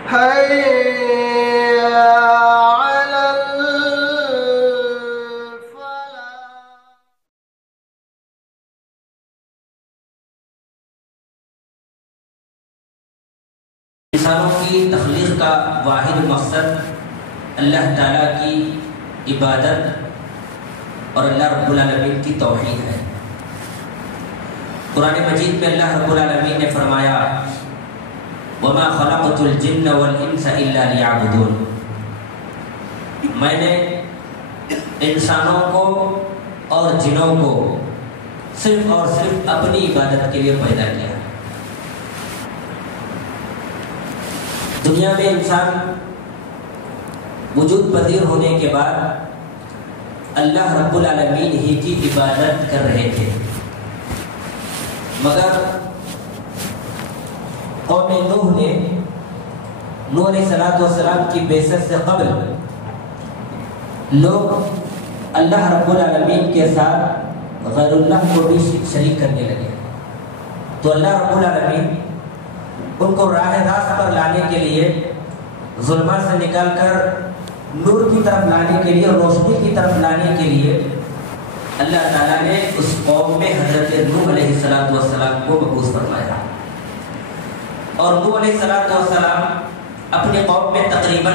حي على الفلاح. انسانوں کی تخلیق کا واحد مقصد اللہ تعالیٰ کی عبادت اور اللہ رب العالمین کی توحید ہے۔ قرآن مجید میں اللہ رب العالمین نے فرمایا وَمَا خَلَقْتُ الْجِنَّ وَالْإِنسَ إِلَّا لِيَعْبُدُونَ، میں نے انسانوں کو اور جنوں کو صرف اور صرف اپنی عبادت کے لیے پیدا کیا ہے۔ دنیا میں انسان وجود پذیر ہونے کے بعد اللہ رب العالمین ہی کی عبادت کر رہے تھے، مگر قوم نوح نے نوح علیہ السلام کی بعثت سے قبل لوگ اللہ رب العالمین کے ساتھ غیر اللہ کو بھی شریک کرنے لگے، تو اللہ رب العالمین ان کو راہ راست پر لانے کے لیے ظلمات سے نکال کر نور کی طرف لانے کے لیے، روشنی کی طرف لانے کے لیے اللہ تعالیٰ نے اس قوم میں حضرت نوح علیہ السلام کو مبعوث فرمایا، اور نوح علیہ السلام اپنی قوم میں تقریباً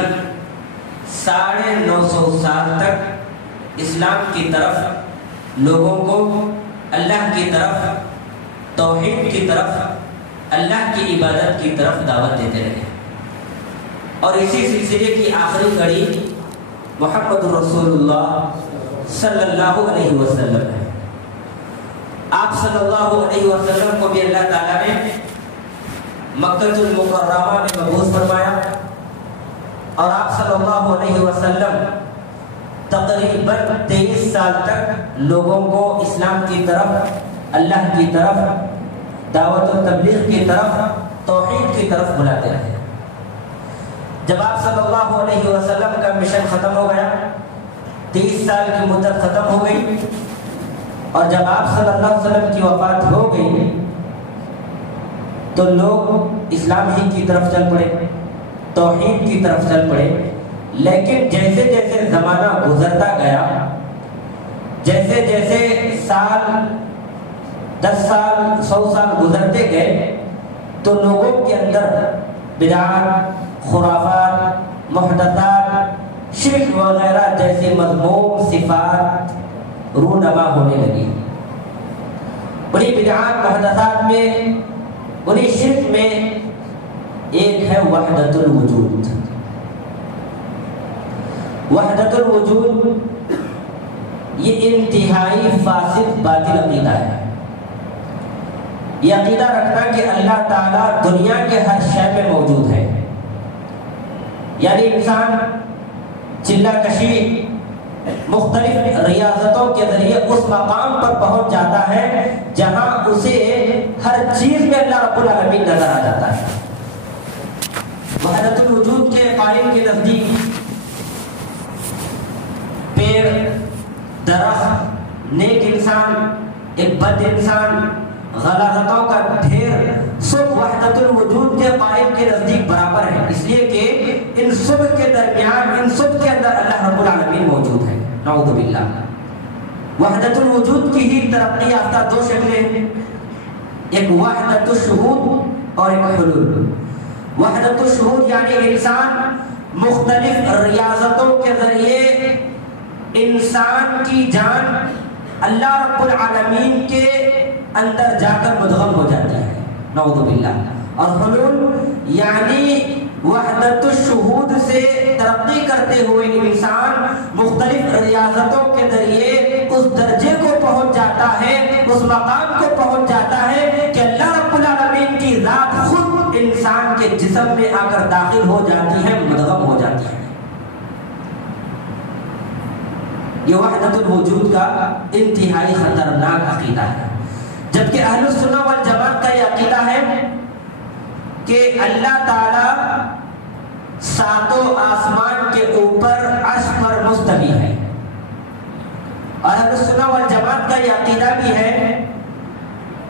950 سال تک اسلام کی طرف لوگوں کو، اللہ کی طرف، توحید کی طرف، اللہ کی عبادت کی طرف دعوت دیتے رہے، اور اسی سلسلے کی آخری کڑی محمد رسول اللہ صلی اللہ علیہ وسلم ہے۔ آپ صلی اللہ علیہ وسلم کو بھی اللہ تعالیٰ نے مکہ المکرمہ میں مبعوث فرمایا، اور آپ صلی اللہ علیہ وسلم تقریباً 23 سال تک لوگوں کو اسلام کی طرف، اللہ کی طرف، دعوت و تبلیغ کی طرف، توحید کی طرف بلاتے رہے۔ جب آپ صلی اللہ علیہ وسلم کا مشن ختم ہو گیا، 30 سال کی مدت ختم ہو گئی، اور جب آپ صلی اللہ علیہ وسلم کی وفات ہو گئی تو لوگ اسلام ہی کی طرف چل پڑے، توحید کی طرف چل پڑے، لیکن جیسے جیسے زمانہ گزرتا گیا، جیسے جیسے سال 10 سال 100 سال گزرتے گئے، تو لوگوں کے اندر بدعات، خرافات، محدثات، شرک وغیرہ جیسی مذموم صفات رونما ہونے لگی۔ انہیں بدعات، محدثات میں، انہیں شرک میں ایک ہے وحدت الوجود۔ وحدت الوجود یہ انتہائی فاسد باطل عقیدہ ہے۔ یہ عقیدہ رکھنا کہ اللہ تعالیٰ دنیا کے ہر شے میں موجود ہے، یعنی انسان چلہ کشی، مختلف ریاضتوں کے ذریعے اس مقام پر پہنچ جاتا ہے جہاں اسے ہر چیز میں اللہ رب العالمین نظر آ جاتا ہے۔ وحدت الوجود کے قائل کے نزدیک پیڑ، درخت، نیک انسان، ایک بد انسان، غلاظتوں کا ڈھیر، سب وحدت الوجود کے قائل کے نزدیک برابر ہے، اس لیے کہ ان سب کے درمیان، ان سب کے اندر اللہ رب العالمین موجود ہے، نعوذ باللہ۔ وحدت الوجود کی ہی ترقی یافتہ 2 شکلیں ہیں، ایک وحدت الشہود اور ایک حلول۔ وحدت الشہود یعنی انسان مختلف ریاضتوں کے ذریعے انسان کی جان اللہ رب العالمین کے اندر جا کر مدغم ہو جاتی ہے، نعوذ باللہ۔ اور حلول یعنی وحدت الشہود سے ترقی کرتے ہوئے انسان مختلف ریاضتوں کے ذریعے اس درجے کو پہنچ جاتا ہے، اس مقام کو پہنچ جاتا ہے کہ اللہ رب العالمین کی ذات خود انسان کے جسم میں آ کر داخل ہو جاتی ہے، مدغم ہو جاتی ہے۔ یہ وحدت الوجود کا انتہائی خطرناک عقیدہ ہے، جبکہ اہل السنہ والجماعت کا یہ عقیدہ ہے کہ اللہ تعالی 7 آسمان کے اوپر عرش پر مستوی ہے، اور اہل السنہ والجماعت کا یہ عقیدہ بھی ہے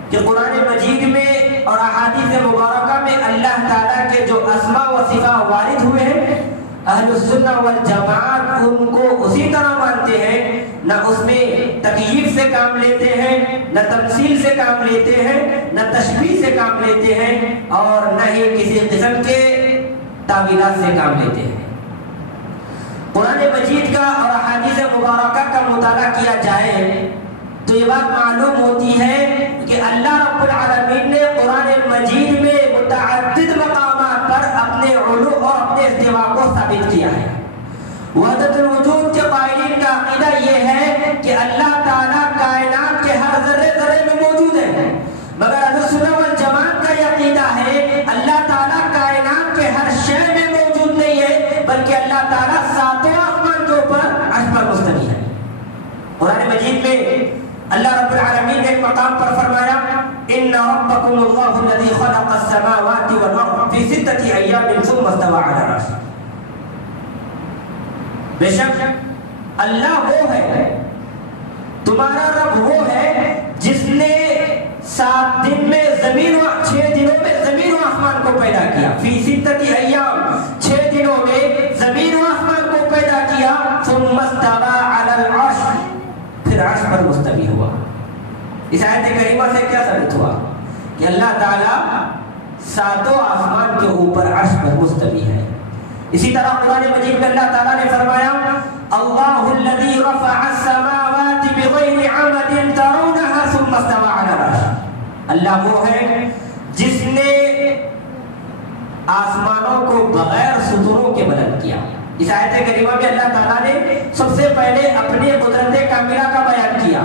کہ قرآن مجید میں اور احادیث مبارکہ میں اللہ تعالیٰ کے جو اسماء و صفات وارد ہوئے ہیں، اہل السنہ والجماعت ان کو اسی طرح مانتے ہیں، نہ اس میں تکییف سے کام لیتے ہیں، نہ تمثیل سے کام لیتے ہیں، نہ تشبیہ سے کام لیتے ہیں، اور نہ ہی کسی قسم کے تعویلات سے کام لیتے ہیں۔ قرآن مجید کا اور احادیث مبارکہ کا مطالعہ کیا جائے تو یہ بات معلوم ہوتی ہے کہ اللہ رب العالمین نے قرآن مجید میں متعدد مقامات پر اپنے علو اور اپنے استوا کو ثابت کیا ہے۔ وحدت الوجود کے قائلین کا عقیدہ یہ ہے کہ اللہ تعالیٰ کائنات کے ہر ذرے ذرے میں موجود ہے، مگر اہل السنہ والجماعت کا یہ عقیدہ ہے اللہ تعالیٰ کائنات کے ہر شے میں موجود نہیں ہے، بلکہ اللہ تعالیٰ ساتوں آسمان کے اوپر عرش پر مستوی ہے۔ قرآن مجید میں اللہ رب العالمین نے ایک مقام پر فرمایا ان ربکم اللہ الذی خلق السماوات والارض فی ستۃ ایام ثم استوى علی العرش۔ بے شک اللہ وہ ہے، تمہارا رب وہ ہے جس نے 7 دن میں زمین و 6 دنوں میں زمین و آسمان کو پیدا کیا۔ فی ستۃ ایام 6 دنوں میں زمین و آسمان کو پیدا کیا، ثم استوى علی العرش، پھر عرش پر مستوی ہوا۔ اس آیت کریمہ سے کیا ثابت ہوا کہ اللہ تعالیٰ ساتوں آسمان کے اوپر عرش پر مستوی ہے۔ اسی طرح قرآن مجید میں اللہ تعالیٰ نے فرمایا اللہ الذی رفع السماوات بغیر عمد ترونها ثم استوى علی العرش۔ اللہ وہ ہے جس نے آسمانوں کو بغیر ستونوں کے بلند کیا۔ اس آیت کریمہ میں اللہ تعالیٰ نے سب سے پہلے اپنی قدرت کاملہ کا بیان کیا۔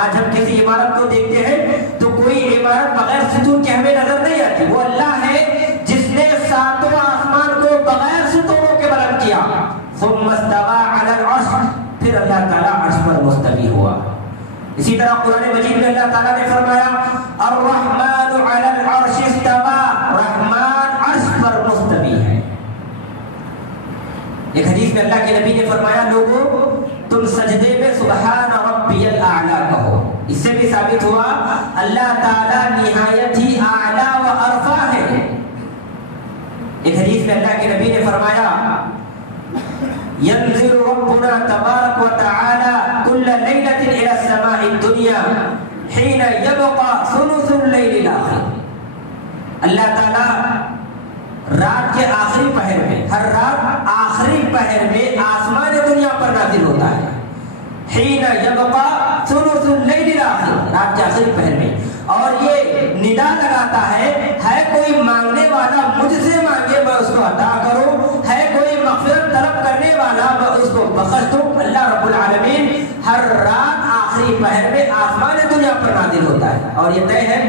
آج ہم کسی عمارت کو دیکھتے ہیں تو کوئی عمارت بغیر ستون کے ہمیں نظر نہیں آتی، وہ اللہ ہے جس نے ساتوں آسمان کو بغیر ستونوں کے بلند کیا۔ ثم استوى علی العرش، پھر اللہ تعالیٰ عرش پر مستوی ہوا۔ اسی طرح قرآن مجید میں اللہ تعالیٰ نے فرمایا الرحمن علی العرش استوى، رحمان عرش پر مستوی ہے۔ ایک حدیث میں اللہ کے نبی نے فرمایا لوگوں تم سجدے میں سبحان ربی الاعلیٰ کہو۔ اس سے بھی ثابت ہوا اللہ تعالیٰ نہایت ہی اعلیٰ و ارفع ہے۔ ایک حدیث میں اللہ کے نبی نے فرمایا ينزل ربنا تبارك وتعالى كل ليلة إلى السماء الدنيا حين يبقى ثلث الليل الآخر۔ اللہ تعالیٰ رات کے آخری پہر میں، ہر رات آخری پہر میں آسمان دنیا پر نازل ہوتا ہے۔ حين يبقى ثلث الليل الآخر، رات کے آخری پہر میں، اور یہ ندا لگاتا ہے کوئی مانگنے والا مجھ سے مانگے میں اس کو عطا کروں، ہے کوئی مغفرت طلب کرنے والا میں اس کو بخش دوں۔ اللہ رب العالمین ہر رات آخری پہر میں آسمان دنیا پر نازل ہوتا ہے، اور یہ طے ہے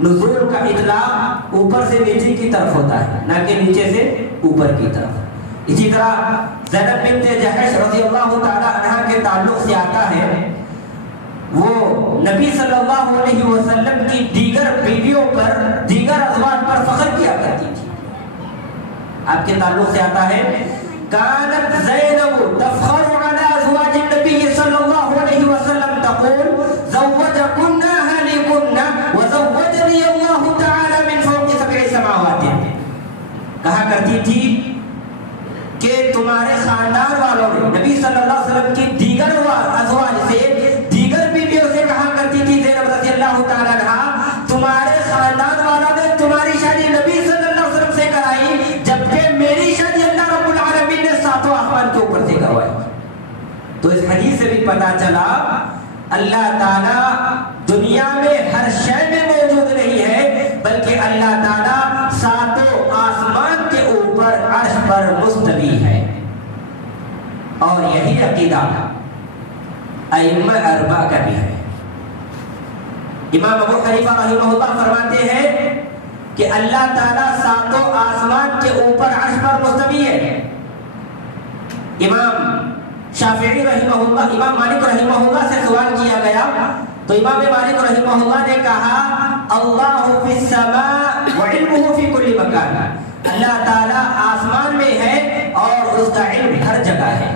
نزول کا اطلاق اوپر سے نیچے کی طرف ہوتا ہے، نہ کہ نیچے سے اوپر کی طرف۔ اسی طرح زینب بنت جحش رضی اللہ تعالی عنہ کے تعلق سے آتا ہے وہ نبی صلی اللہ علیہ وسلم کی دیگر بیویوں پر، دیگر ازواج پر فخر کیا کرتی تھی۔ آپ کے تعلق سے آتا ہے کانت زینب تفخر علی ازواج النبی صلی اللہ علیہ وسلم تقول زوجکن اہلکن وزوجنی اللہ تعالی من فوق 7 سماوات۔ کہا کرتی تھی کہ تمہارے خاندان والوں نے نبی صلی اللہ علیہ وسلم کی دیگر ازواج سے، دیگر بیویوں سے کہا کرتی تھی زینب رضی اللہ تعالیٰ عنہ تمہارے خاندان والوں نے تمہاری شادی نبی صلی اللہ علیہ وسلم سے کرائی، جبکہ میری شادی اللہ رب العالمین نے ساتوں آسمان کے اوپر سے کروائی۔ تو اس حدیث سے بھی پتا چلا اللہ تعالیٰ دنیا میں ہر شے میں موجود نہیں ہے، بلکہ اللہ تعالیٰ ساتوں آسمان کے اوپر عرش پر مستوی ہے۔ اور یہی عقیدہ ائمہ اربعہ کا بھی ہے۔ امام ابو حنیفہ رحمہ اللہ فرماتے ہیں کہ اللہ تعالیٰ ساتوں آسمان کے اوپر عرش پر مستوی ہے۔ امام شافعی رحمہ اللہ، امام مالک رحمہ اللہ سے سوال کیا گیا تو امام مالک رحمہ اللہ نے کہا اللہ فی السماء وعلمہ فی کل مکان، اللہ تعالیٰ آسمان میں ہے اور اس کا علم ہر جگہ ہے۔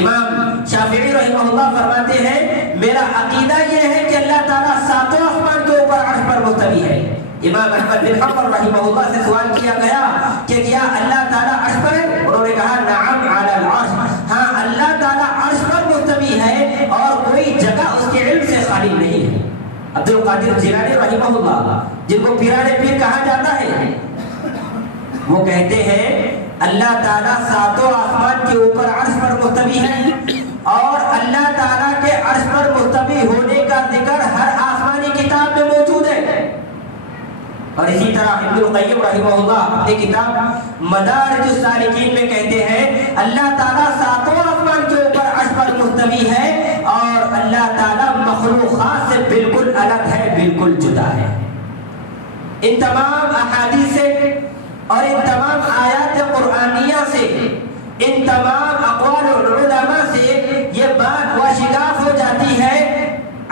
امام شافعی رحمہ اللہ فرماتے ہیں میرا عقیدہ یہ ہے کہ اللہ تعالیٰ ساتوں آسمان کے اوپر عرش پر مستوی ہے، امام احمد بن حنبل رحمہ اللہ سے سوال کیا گیا کہ کیا اللہ تعالیٰ عرش پر ہے؟ انہوں نے کہا نعم علی العرش، ہاں اللہ تعالیٰ عرش پر مستوی ہے اور کوئی جگہ اس کے علم سے خالی نہیں ہے۔ عبد القادر جیلانی رحمہ اللہ، جن کو پیران پیر کہا جاتا ہے، وہ کہتے ہیں اللہ تعالیٰ ساتوں آسمان کے اوپر عرش پر مستوی ہے اور اللہ تعالیٰ کے عرش پر مستوی ہونے کا ذکر ہر آسمانی کتاب میں موجود ہے۔ اور اسی طرح ابن القیم رحمہ اللہ اپنی کتاب مدارج السالکین میں کہتے ہیں اللہ تعالیٰ ساتوں آسمان کے اوپر عرش پر مستوی ہے اور اللہ تعالیٰ مخلوقات سے بالکل الگ ہے، بالکل جدا ہے۔ ان تمام احادیث سے اور ان تمام آیات قرآنیہ سے، ان تمام اقوال العلماء سے یہ بات واشگاف ہو جاتی ہے،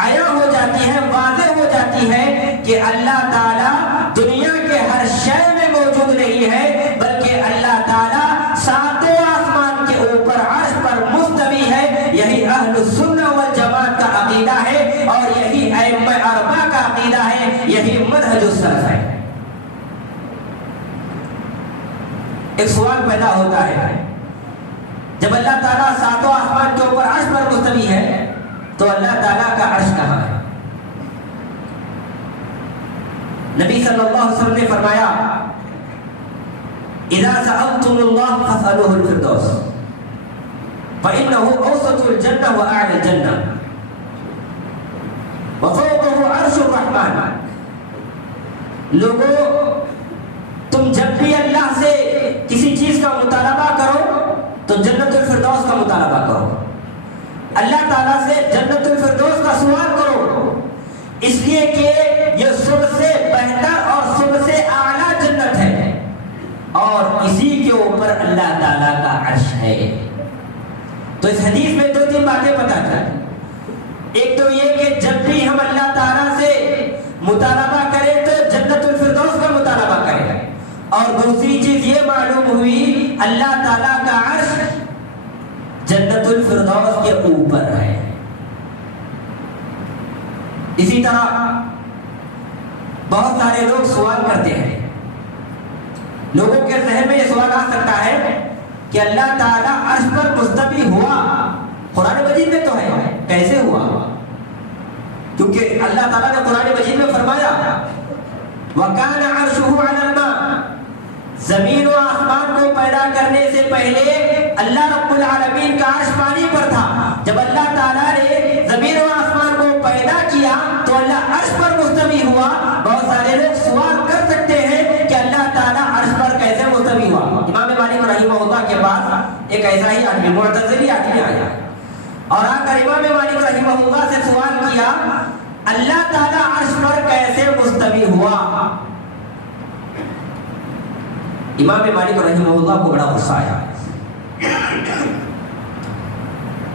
عیاں ہو جاتی ہے، واضح ہو جاتی ہے کہ اللہ تعالیٰ دنیا کے ہر شے میں موجود نہیں ہے، بلکہ اللہ تعالیٰ ساتوں آسمان کے اوپر عرش پر مستوی ہے۔ یہی اہل السنہ والجماعت کا عقیدہ ہے اور یہی ائمہ اربعہ کا عقیدہ ہے، یہی منہج السلف ہے۔ ایک سوال پیدا ہوتا ہے، جب اللہ تعالیٰ ساتوں آسمان کے اوپر عرش پر مستوی ہے تو اللہ تعالیٰ کا عرش کہاں ہے؟ نبی صلی اللہ علیہ وسلم نے فرمایا اذا سألتم اللہ فاسألوه الفردوس فإنه اوسط الجنة وأعلى الجنة وفوقه عرش الرحمن۔ لوگوں، تم جب بھی اللہ سے کسی چیز کا مطالبہ کرو تو جنت الفردوس کا مطالبہ کرو، اللہ تعالیٰ سے جنت الفردوس کا سوال کرو، اس لیے کہ یہ سب سے بہتر اور سب سے اعلیٰ جنت ہے اور اسی کے اوپر اللہ تعالیٰ کا عرش ہے۔ تو اس حدیث میں دو تین باتیں پتہ چلیں۔ ایک تو یہ کہ جب بھی ہم اللہ تعالیٰ سے مطالبہ کریں تو جنت الفردوس کا مطالبہ کریں، اور دوسری چیز یہ معلوم ہوئی اللہ تعالیٰ کا عرش جنت الفردوس کے اوپر ہے۔ اسی طرح بہت سارے لوگ سوال کرتے ہیں، لوگوں کے ذہن میں یہ سوال آ سکتا ہے کہ اللہ تعالیٰ عرش پر مستوی ہوا، قرآن مجید میں تو ہے، کیسے ہوا؟ کیونکہ اللہ تعالیٰ نے قرآن مجید میں فرمایا وَكَانَ عَرْشُهُ عَلَى الْمَاءِ، زمین و آسمان کو پیدا کرنے سے پہلے اللہ رب العالمین کا عرش پانی پر تھا۔ جب اللہ تعالیٰ نے زمین و آسمان کو پیدا کیا تو اللہ عرش پر مستوی ہوا۔ بہت سارے لوگ سوال کر سکتے ہیں کہ اللہ تعالیٰ عرش پر کیسے مستوی ہوا؟ امام مالک رحمہ اللہ کے پاس ایک ایسا ہی آدمی، معتزلی آدمی آیا اور آ کر امام مالک رحمہ اللہ سے سوال کیا اللہ تعالیٰ عرش پر کیسے مستوی ہوا؟ امام مالک رحمہ اللہ کو بڑا غصہ آیا،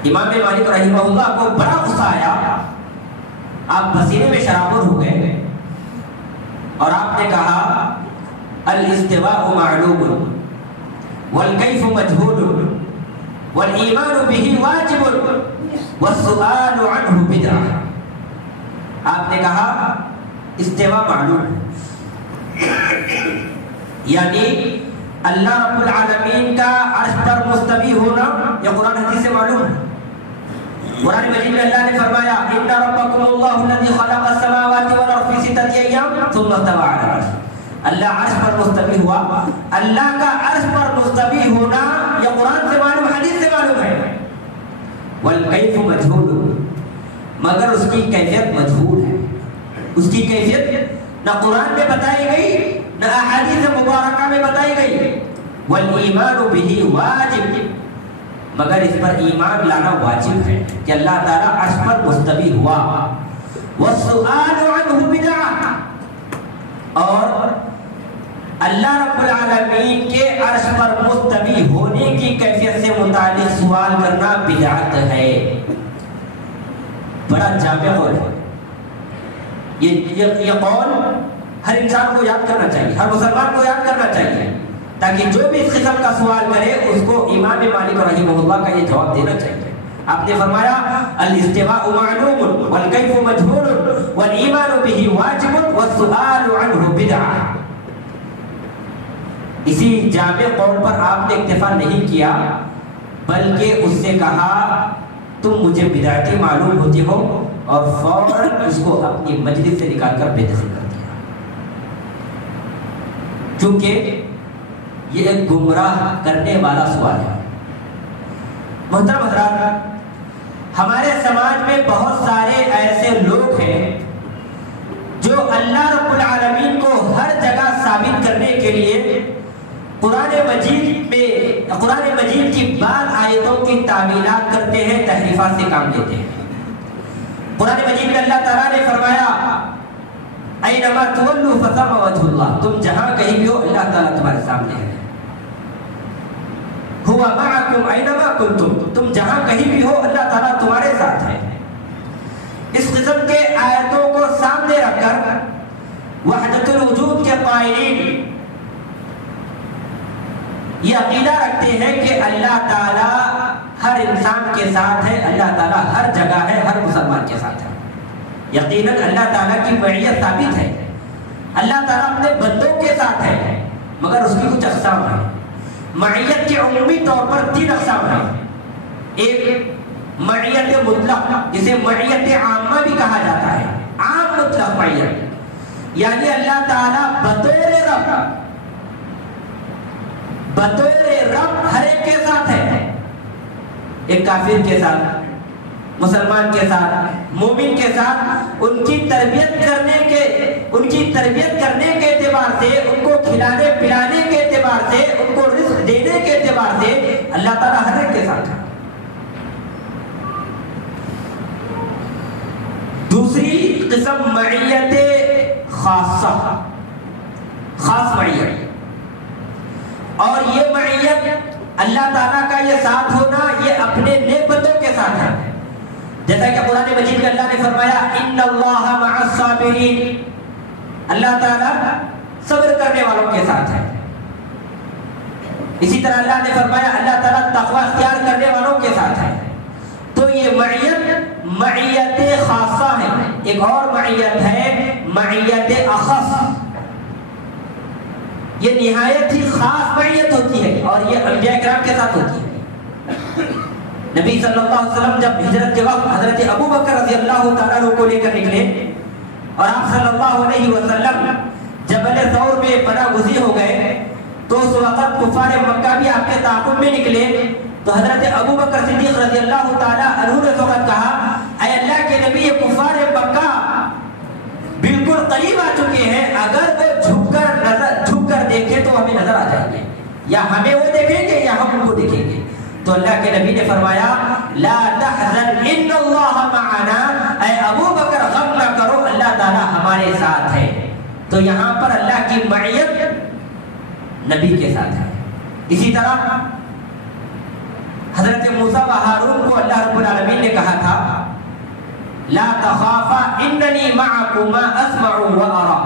امام مالک رحمہ اللہ کو بڑا غصہ آیا، آپ پسینے میں شرابور ہو گئے اور آپ نے کہا الاستواء معلوم والکیف مجہول والایمان به واجب والسؤال عنہ بدعہ۔ آپ نے کہا استواء معلوم، یعنی اللہ رب العالمین کا عرش پر مستوی ہونا یہ قرآن حدیث سے معلوم ہے۔ قرآن مجید میں اللہ نے فرمایا ان ربکم اللہ الذی خلق السماوات والارض فی ستۃ ایام ثم استوى علی العرش، اللہ عرش پر مستوی ہوا۔ اللہ کا عرش پر مستوی ہونا یہ قرآن سے معلوم، حدیث سے معلوم ہے۔ والکیف مجہول، مگر اس کی کیفیت مجہول ہے، اس کی کیفیت نہ قرآن میں بتائی گئی نہ احادیث مبارکہ میں بتائی گئی۔ والایمان به واجب، مگر اس پر ایمان لانا واجب ہے کہ اللہ تعالیٰ عرش پر مستوی ہوا۔ والسؤال عنہ بدعہ، اور اللہ رب العالمین کے عرش پر مستوی ہونے کی کیفیت سے متعلق سوال کرنا بدعت ہے۔ بڑا جامع قول ہے یہ قول، ہر انسان کو یاد کرنا چاہیے، ہر مسلمان کو یاد کرنا چاہیے، تاکہ جو بھی اس قسم کا سوال کرے اس کو امام مالک رحمہ اللہ کا یہ جواب دینا چاہیے۔ آپ نے فرمایا الاستواء معلوم والکیف مجہول والایمان به واجب والسؤال عنه بدعہ۔ اسی جامع قول پر آپ نے اکتفا نہیں کیا بلکہ اس سے کہا تم مجھے بدعتی معلوم ہوتے ہو، اور فوراً اس کو اپنی مجلس سے نکال کر بے دخل کر دیا، کیونکہ یہ ایک گمراہ کرنے والا سوال ہے۔ محترم حضرات، ہمارے سماج میں بہت سارے ایسے لوگ ہیں جو اللہ رب العالمین کو ہر جگہ ثابت کرنے کے لیے قرآن مجید کی بعض آیتوں کی تعویلات کرتے ہیں، تحریفات سے کام لیتے ہیں۔ قرآن مجید میں اللہ تعالیٰ نے فرمایا اینما تولوا فثم وجہ اللہ، تم جہاں کہیں بھی ہو اللہ تعالیٰ تمہارے سامنے ہے۔ ہوا معکم اینما کنتم، تم جہاں کہیں بھی ہو اللہ تعالیٰ تمہارے ساتھ ہے۔ اس قسم کے آیتوں کو سامنے رکھ کر وحدت الوجود کے قائلین یہ عقیدہ رکھتے ہیں کہ اللہ تعالیٰ ہر انسان کے ساتھ ہے، اللہ تعالیٰ ہر جگہ ہے، ہر مسلمان کے ساتھ ہے۔ یقیناً اللہ تعالیٰ کی معیت ثابت ہے، اللہ تعالیٰ اپنے بندوں کے ساتھ ہے، مگر اس کی کچھ اقسام ہیں۔ معیت کے عمومی طور پر 3 اقسام ہیں۔ ایک معیت مطلق جسے معیت عامہ بھی کہا جاتا ہے، عام مطلق معیت، یعنی اللہ تعالیٰ بطور رب ہر ایک کے ساتھ ہے، ایک کافر کے ساتھ، مسلمان کے ساتھ، مومن کے ساتھ، ان کی تربیت کرنے کے اعتبار سے، ان کو کھلانے پلانے کے اعتبار سے، ان کو رزق دینے کے اعتبار سے اللہ تعالیٰ ہر ایک کے ساتھ ہے۔ دوسری قسم معیت خاصہ، خاص معیت، اور یہ معیت اللہ تعالیٰ کا یہ ساتھ ہونا یہ اپنے نیک بندوں کے ساتھ ہے، جیسا کہ قرآن مجید میں اللہ نے فرمایا ان اللہ مع الصابرین، اللہ تعالیٰ صبر کرنے والوں کے ساتھ ہے۔ اسی طرح اللہ نے فرمایا اللہ تعالیٰ تقوی اختیار کرنے والوں کے ساتھ ہے۔ تو یہ معیت خاصہ ہے۔ ایک اور معیت ہے معیت اخص، یہ نہایت ہی خاص معیت ہوتی ہے، اور یہ انبیاء کرام کے ساتھ ہوتی ہے۔ نبی صلی اللہ علیہ وسلم جب ہجرت کے وقت حضرت ابو بکر رضی اللہ تعالیٰ عنہ کو لے کر نکلے، اور آپ صلی اللہ علیہ وسلم جبل ثور میں پناہ گزین ہو گئے، تو اس وقت کفار مکہ بھی آپ کے تعاقب میں نکلے، تو حضرت ابو بکر صدیق رضی اللہ تعالیٰ عنہ نے اس وقت کہا اے اللہ کے نبی، یہ کفار مکہ بالکل قریب آ چکے ہیں، اگر وہ جھک کر دیکھے تو ہمیں نظر آ جائیں گے، یا ہمیں وہ دیکھیں گے یا ہم ان کو دیکھیں گے۔ تو اللہ کے نبی نے فرمایا لا تحزن ان اللہ معنا، اے ابو بکر غم نہ کرو، اللہ تعالیٰ ہمارے ساتھ ہے۔ تو یہاں پر اللہ کی معیت نبی کے ساتھ ہے۔ اسی طرح حضرت موسیٰ و ہارون کو اللہ رب العالمین نے کہا تھا لا تخافا اننی معکما اسمع و ارى،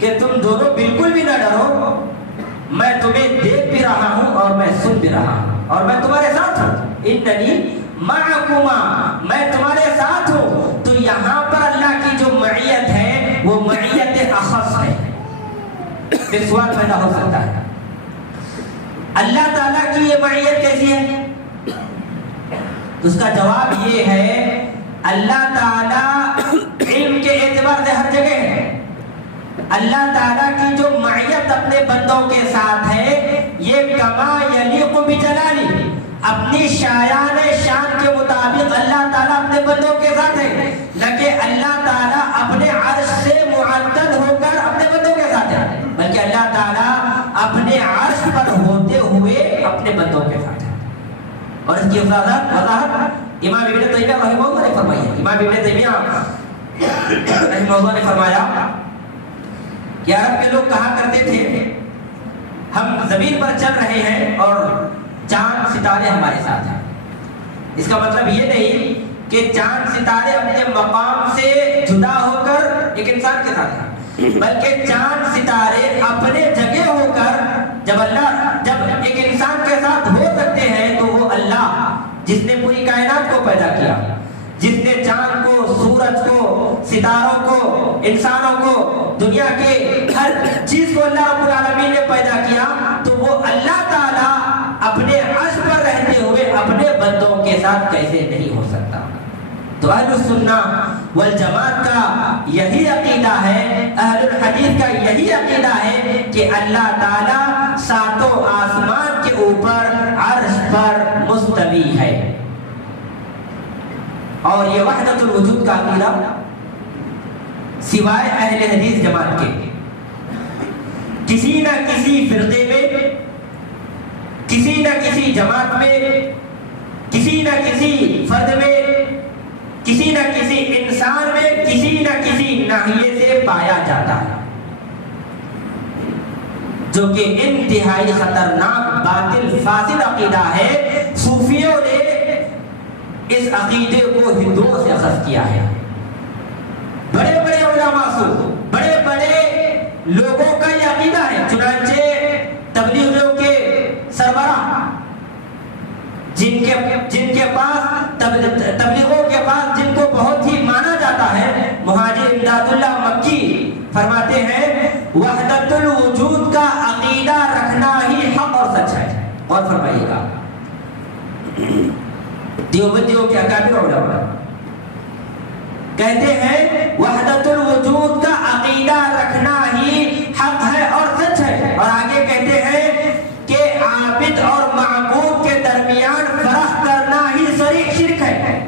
کہ تم دونوں بالکل بھی نہ ڈرو، میں تمہیں دیکھ بھی رہا ہوں اور میں سن بھی رہا ہوں، اور میں تمہارے ساتھ ہوں۔ اننی معکما، میں تمہارے ساتھ ہوں۔ تو یہاں پر اللہ کی جو معیت ہے وہ معیت اخص ہے۔ پھر سوال پیدا ہو سکتا ہے اللہ تعالیٰ کی یہ معیت کیسی ہے؟ تو اس کا جواب یہ ہے اللہ تعالیٰ علم کے اعتبار سے ہر جگہ ہے۔ اللہ تعالیٰ کی جو معیت اپنے بندوں کے ساتھ ہے یہ کما یلیق بجلالی، اپنی شایان شان کے مطابق اللہ تعالیٰ اپنے بندوں کے ساتھ ہے، نہ کہ اللہ تعالیٰ اپنے عرش سے معطل ہو کر اپنے بندوں کے ساتھ ہے، بلکہ اللہ تعالیٰ اپنے عرش پر ہوتے ہوئے اپنے بندوں کے ساتھ ہے۔ اور اس کی وضاحت امام ابن تیمیہ رحمہ اللہ نے فرمائی ہے۔ امام ابن تیمیہ رحمہ اللہ نے فرمایا کہ عرب کے لوگ کہا کرتے تھے ہم زمین پر چل رہے ہیں اور چاند ستارے ہمارے ساتھ ہیں۔ اس کا مطلب یہ نہیں کہ چاند ستارے اپنے مقام سے جدا ہو کر ایک انسان کے ساتھ ہیں، بلکہ چاند ستارے اپنے جگہ ہو کر جب ایک انسان کے ساتھ ہو سکتے ہیں تو وہ اللہ جس نے پوری کائنات کو پیدا کیا، جس نے چاند کو، سورج کو، ستاروں کو، انسانوں کو، دنیا کے ہر چیز کو اللہ رب العالمین نے پیدا کیا، تو وہ اللہ تعالیٰ اپنے عرش پر رہتے ہوئے اپنے بندوں کے ساتھ کیسے نہیں ہو سکتا؟ تو اہل السنہ والجماعت کا یہی عقیدہ ہے، اہل الحدیث کا یہی عقیدہ ہے کہ اللہ تعالیٰ ساتوں آسمان کے اوپر عرش پر مستوی ہے۔ اور یہ وحدت الوجود کا عقیدہ سوائے اہل حدیث جماعت کے کسی نہ کسی فرقے میں، کسی نہ کسی جماعت میں، کسی نہ کسی فرد میں، کسی نہ کسی انسان میں، کسی نہ کسی ناحیے سے پایا جاتا ہے، جو کہ انتہائی خطرناک باطل فاسد عقیدہ ہے۔ صوفیوں نے اس عقیدے کو ہندوؤں سے اخذ کیا ہے۔ بڑے بڑے علماء سے، بڑے بڑے لوگوں کا یہ عقیدہ ہے، چنانچہ تبلیغیوں کے سربراہ جن کے پاس تبلیغوں کے پاس جن کو بہت ہی مانا جاتا ہے، مہاجر امداد اللہ مکی فرماتے ہیں وحدت الوجود کا عقیدہ رکھنا ہی حق اور سچ ہے۔ اور فرمائیے گا دیوبندیوں کے اکابر علماء کہتے ہیں وحدت الوجود کا عقیدہ رکھنا ہی حق ہے اور سچ ہے، اور آگے کہتے ہیں کہ عابد اور معبود کے درمیان فرق کرنا ہی صریح شرک ہے۔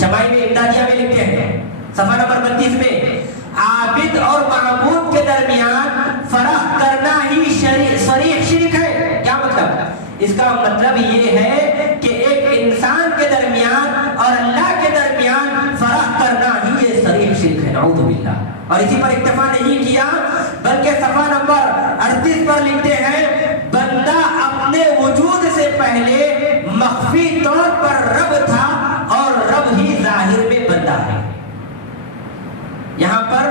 شمائل امدادیہ میں لکھتے ہیں صفحہ نمبر 32 میں عابد اور معبود کے درمیان فرق کرنا ہی صریح شرک ہے۔ کیا مطلب؟ اس کا مطلب یہ ہے کہ ایک انسان کے درمیان اور اللہ کے درمیان فرق کرنا ہی یہ صریح شرک ہے، نعوذ باللہ۔ اور اسی پر اکتفا نہیں کیا بلکہ صفحہ نمبر 38 پر لکھتے ہیں بندہ اپنے وجود سے پہلے مخفی طور پر رب تھا اور رب ہی ظاہر میں بندہ ہے۔ یہاں پر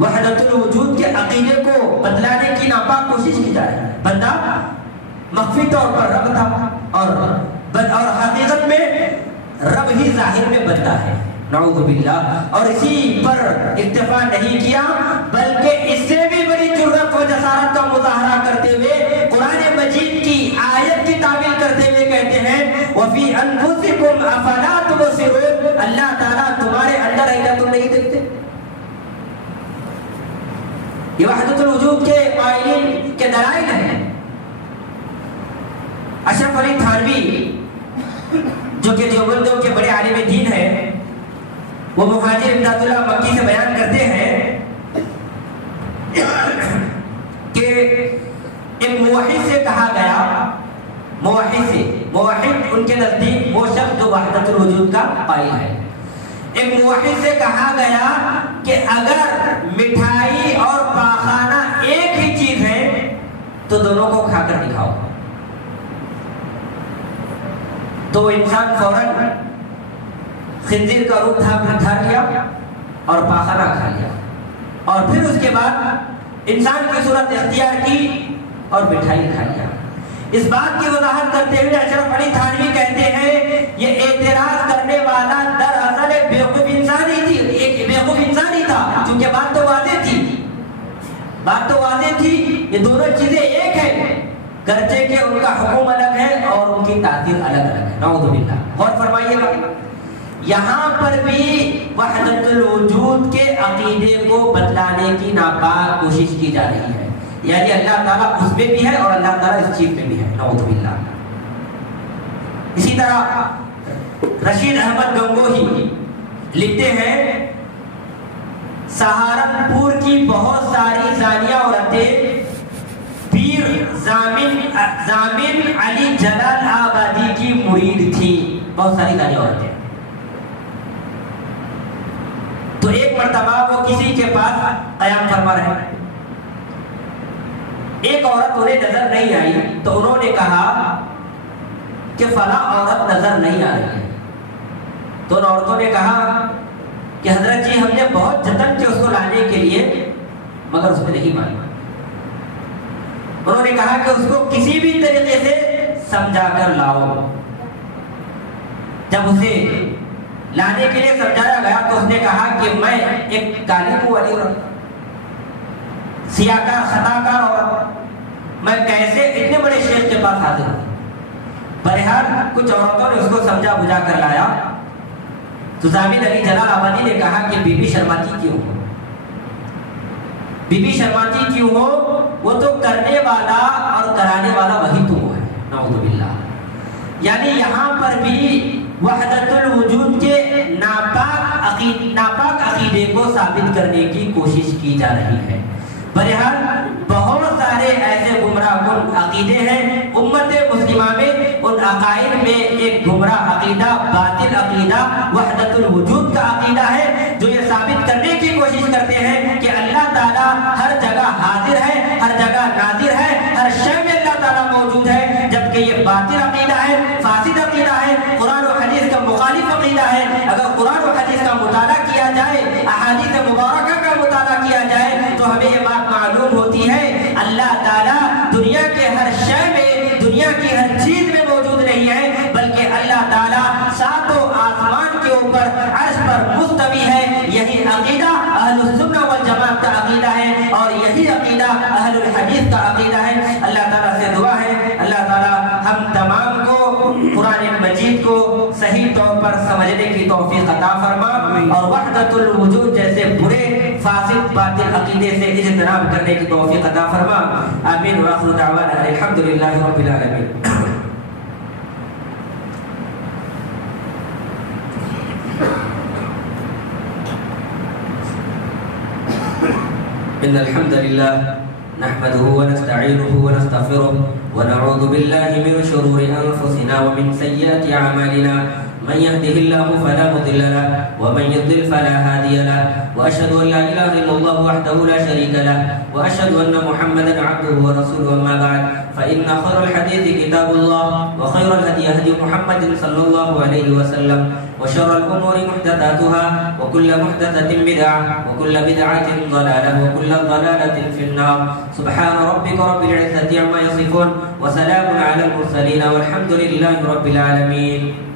وحدت الوجود کے عقیدے کو بدلانے کی ناپاک کوشش کی جا رہی ہے۔ بندہ مخفی طور پر رب تھا اور حقیقت میں رب ہی ظاہر میں بندہ ہے، نعوذ باللہ۔ اور اسی پر اکتفا نہیں کیا بلکہ اس سے بھی بڑی جرأت و جسارت کا مظاہرہ کرتے ہوئے قرآن مجید کی آیت کی تعبیر کرتے ہوئے کہتے ہیں وَفِي أَنفُسِكُمْ أَفَلَا تُبْصِرُونَ، اللہ تعالیٰ تمہارے اندر ہے کیا تم نہیں دیکھتے؟ یہ وحدت الوجود کے قائلین کے دلائل ہیں۔ اشرف علی تھانوی جو کہ دیوبندوں کے بڑے عالم دین ہیں، وہ مہاجر امداد اللہ مکی سے بیان کرتے ہیں کہ ایک موحد سے کہا گیا، موحد ان کے نزدیک وہ شخص جو وحدت الوجود کا قائل ہے، ایک موحد سے کہا گیا کہ اگر مٹھائی اور پاخانہ ایک ہی چیز ہے تو دونوں کو کھا کر دکھاؤ، تو انسان فوراً خنزیر کا روپ دھار لیا اور پاخانہ کھا لیا، اور پھر اس کے بعد انسان کی صورت اختیار کی اور مٹھائی کھا لیا۔ اس بات کی وضاحت کرتے ہوئے اشرف علی تھانوی کہتے ہیں یہ اعتراض کرنے والا دراصل ایک بیوقوف انسان ہی تھا، کیونکہ بات تو واضح تھی، یہ دونوں چیزیں ایک ہیں، گرچہ کہ ان کا حکم الگ ہے اور ان کی تاثیر الگ الگ ہے، نعوذ باللہ۔ غور فرمائیے گا یہاں پر بھی وحدت الوجود کے عقیدے کو بدلانے کی ناپاک کوشش کی جا رہی ہے، یعنی اللہ تعالیٰ اس میں بھی ہے اور اللہ تعالیٰ اس چیز میں بھی ہے، نعوذ باللہ۔ اسی طرح رشید احمد گنگوہی لکھتے ہیں سہارنپور کی بہت ساری زانیہ عورتیں پیر زامن علی جلال آبادی کی مرید تھی، بہت ساری زانیہ عورتیں۔ تو ایک مرتبہ وہ کسی کے پاس قیام فرما رہے ہیں، ایک عورت انہیں نظر نہیں آئی تو انہوں نے کہا کہ فلاں عورت نظر نہیں آ رہی ہے، تو ان عورتوں نے کہا کہ حضرت جی ہم نے بہت جتن کیا اس کو لانے کے لیے مگر اس میں نہیں مانی۔ انہوں نے کہا کہ اس کو کسی بھی طریقے سے سمجھا کر لاؤ۔ جب اسے لانے کے لیے سمجھایا گیا تو اس نے کہا کہ میں ایک کالی منہ والی عورت، سیاہ کار خطا کار عورت، میں کیسے اتنے بڑے شیخ کے پاس حاضر ہوں؟ بہرحال کچھ عورتوں نے اس کو سمجھا بجھا کر لایا تو ضامن علی جلال آبادی نے کہا کہ بی بی شرماتی کیوں ہو؟ بی بی شرماتی کیوں ہو؟ وہ تو کرنے والا اور کرانے والا وہی تو ہے، نعوذ باللہ۔ یعنی یہاں پر بھی وحدت الوجود کے ناپاک عقیدے کو ثابت کرنے کی کوشش کی جا رہی ہے۔ بہرحال بہت سارے ایسے گمراہ کن عقیدے ہیں امت مسلمہ میں، ان عقائد میں ایک گمراہ عقیدہ، باطل عقیدہ وحدت الوجود کا عقیدہ ہے، جو یہ ثابت کرنے کی کوشش کرتے ہیں کہ اللہ تعالیٰ ہر جگہ حاضر ہے، ہر جگہ ناظر ہے، ہر شے میں اللہ تعالیٰ موجود ہے، جبکہ یہ باطل عقیدہ ہے، فاسد عقیدہ ہے، قرآن و حدیث کا مخالف عقیدہ ہے۔ اگر قرآن و حدیث کا مطالعہ کیا جائے، احادیث مبارکہ کا مطالعہ کیا جائے تو ہمیں یہ بات معلوم ہوتی ہے اللہ تعالیٰ دنیا کے ہر شے میں، دنیا کی ہر چیز میں موجود نہیں ہے، بلکہ اللہ تعالیٰ ساتوں آسمان کے اوپر عرش پر مستوی ہے۔ یہی عقیدہ اہل السنہ والجماعت کا عقیدہ ہے اور یہی عقیدہ اہل الحدیث کا عقیدہ ہے۔ اللہ تعالیٰ سے دعا ہے اللہ تعالیٰ ہم تمام کو قرآن مجید کو صحیح طور پر سمجھنے کی توفیق عطا فرما اور وحدت الوجود جیسے برے فاسد باطل عقیدے سے اجتناب کرنے کی توفیق عطا فرما۔ آمین وآخر دعوانا الحمدللہ رب العالمین۔ ان الحمد للہ نحمده ونستعینه ونستغفره ونعوذ باللہ من شرور انفسنا ومن سیئات اعمالنا من يهده الله فلا مضل له ومن يضلل فلا هادي له واشهد ان لا اله الا الله وحده لا شريك له واشهد ان محمدا عبده ورسوله اما بعد فان خير الحديث كتاب الله وخير الهدي هدي محمد صلى الله عليه وسلم وشر الامور محدثاتها وكل محدثة بدعة وكل بدعة ضلالة وكل ضلالة في النار سبحان ربك رب العزة عما يصفون وسلام على المرسلين والحمد لله رب العالمين۔